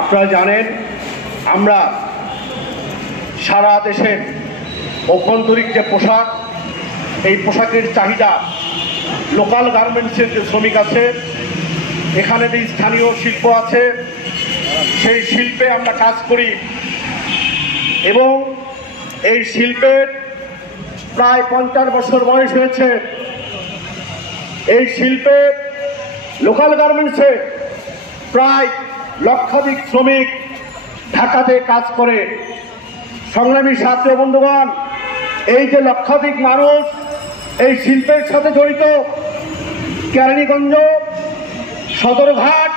আপনারা জানেন আমরা সারা দেশের অভ্যন্তরীণ যে পোশাক, এই পোশাকের চাহিদা লোকাল গার্মেন্টসের যে শ্রমিক আছে, এখানে যে স্থানীয় শিল্প আছে, সেই শিল্পে আমরা কাজ করি এবং এই শিল্পের প্রায় 50 বছর বয়স হয়েছে। এই শিল্পে লোকাল গার্মেন্টসে প্রায় লক্ষাধিক শ্রমিক ঢাকাতে কাজ করে। সংগ্রামী ছাত্র বন্ধুগণ, এই যে লক্ষাধিক মানুষ এই শিল্পের সাথে জড়িত, কেরানীগঞ্জ, সদরঘাট,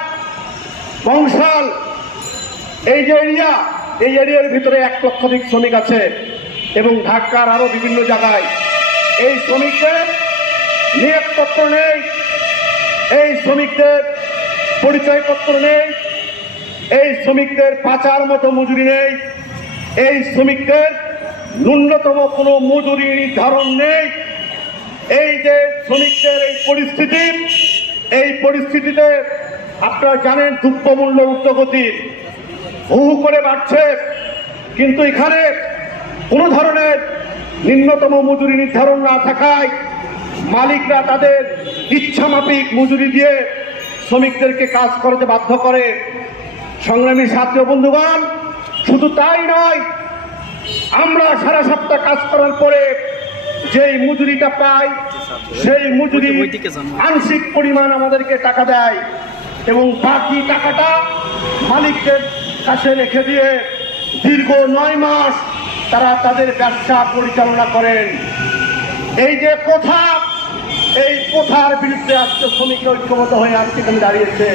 বংশাল, এই যে এরিয়া, এই এরিয়ার ভিতরে 1 লক্ষাধিক শ্রমিক আছে এবং ঢাকার আরো বিভিন্ন জায়গায়। এই শ্রমিকদের নিয়োগপত্র নেই, এই শ্রমিকদের পরিচয়পত্র নেই, এই শ্রমিকদের পাচার মতো মজুরি নেই, এই শ্রমিকদের ন্যূনতম কোনো মজুরি নির্ধারণ নেই। এই যে শ্রমিকদের এই পরিস্থিতিতে আপনারা জানেন দ্রব্যমূল্য ঊর্ধ্বগতি হু করে বাড়ছে, কিন্তু এখানে কোনো ধরনের নিম্নতম মজুরি নির্ধারণ না থাকায় মালিকরা তাদের ইচ্ছামাফিক মজুরি দিয়ে শ্রমিকদেরকে কাজ করতে বাধ্য করে। সংগ্রামী ছাত্র বন্ধুগণ, শুধু তাই নয়, আমরা সারা সপ্তাহ কাজ করার পরে যেই মজুরিটা পাই, সেই মজুরি আংশিক পরিমাণ আমাদেরকে টাকা দেয় এবং বাকি টাকাটা মালিকদের কাছে রেখে দিয়ে দীর্ঘ 9 মাস তারা তাদের ব্যবসা পরিচালনা করেন। এই যে প্রথা, এই প্রথার বিরুদ্ধে আজকে শ্রমিক ঐক্যবদ্ধ হয়ে আজকে এখানে দাঁড়িয়েছে।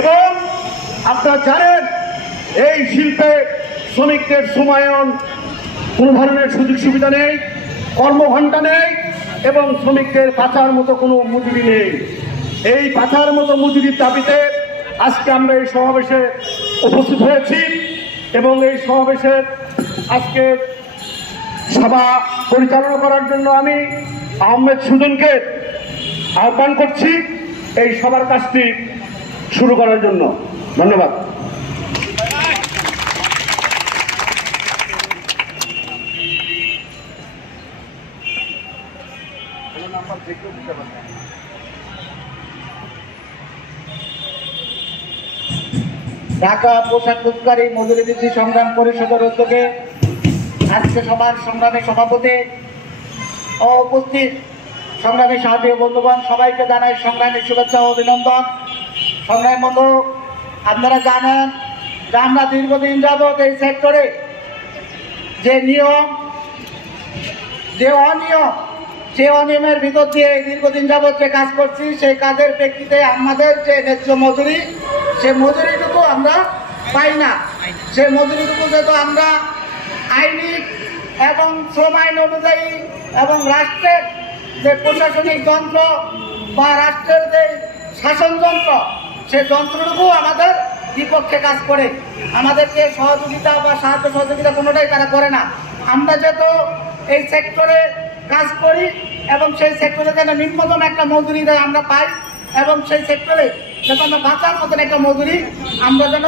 এবং আপনারা জানেন এই শিল্পে শ্রমিকদের সমায়ন, কোনো ধরনের সুযোগ সুবিধা নেই, কর্মঘণ্টা নেই এবং শ্রমিকদের পাচার মতো কোনো মজুরি নেই। এই পাচার মতো মজুরির দাবিতে আজকে আমরা এই সমাবেশে উপস্থিত হয়েছি এবং এই সমাবেশের আজকে সভা পরিচালনা করার জন্য আমি আহমেদ সুজনকে আহ্বান করছি এই সবার কাজটি শুরু করার জন্য। ধন্যবাদ। ঢাকা পোশাক তৈরি মজুরি বৃদ্ধি সংগ্রাম পরিষদের উদ্যোগে আজকে সবার সংগ্রামী সভাপতি ও উপস্থিত সংগ্রামী সাথী বন্ধুগণ, সবাইকে জানাই সংগ্রামী শুভেচ্ছা ও অভিনন্দন। সংগ্রামী বন্ধু, আপনারা জানেন যে আমরা দীর্ঘদিন যাবৎ এই সেক্টরে যে নিয়ম, যে অনিয়ম, সে অনিয়মের ভিতর দিয়ে দীর্ঘদিন যাবৎ যে কাজ করছি, সেই কাজের প্রেক্ষিতে আমাদের যে ন্যায্য মজুরি, সে মজুরিটুকু আমরা পাই না। সে মজুরিটুকু যেহেতু আমরা আইনি এবং শ্রম আইন অনুযায়ী এবং রাষ্ট্রের যে প্রশাসনিক যন্ত্র বা রাষ্ট্রের যে শাসন যন্ত্র, সে যন্ত্রটুকু আমাদের বিপক্ষে কাজ করে। আমাদেরকে সহযোগিতা বা সাহায্য সহযোগিতা কোনোটাই তারা করে না। আমরা যেহেতু এই সেক্টরে কাজ করি এবং সেই সেক্টরে যেন নিম্নতম একটা মজুরি আমরা পাই এবং সেই সেক্টরে যেন আমরা বাঁচার মতন একটা মজুরি আমরা যেন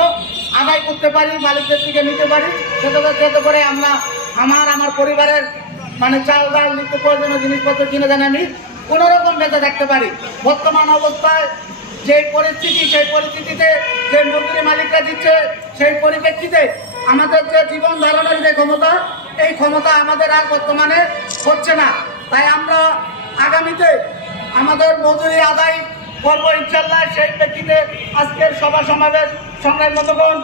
আদায় করতে পারি, মালিকদের থেকে নিতে পারি, যাতে করে আমরা আমার পরিবারের চাল ডাল নিত্য প্রয়োজনীয় জিনিসপত্র কিনে যেন আমি কোনোরকম বেঁচে থাকতে পারি। বর্তমান অবস্থায় যে পরিস্থিতি, সেই পরিস্থিতিতে যে মজুরি মালিকরা দিচ্ছে, সেই পরিপ্রেক্ষিতে আমাদের যে জীবন ধারণের যে ক্ষমতা, এই ক্ষমতা আমাদের আর বর্তমানে হচ্ছে না। তাই আমরা আগামীতে আমাদের মজুরি আদায় করবো ইনশাল্লাহ। সেই প্রেক্ষিতে আজকের সভা সমাবেশ সংগ্রামী বন্ধুগণ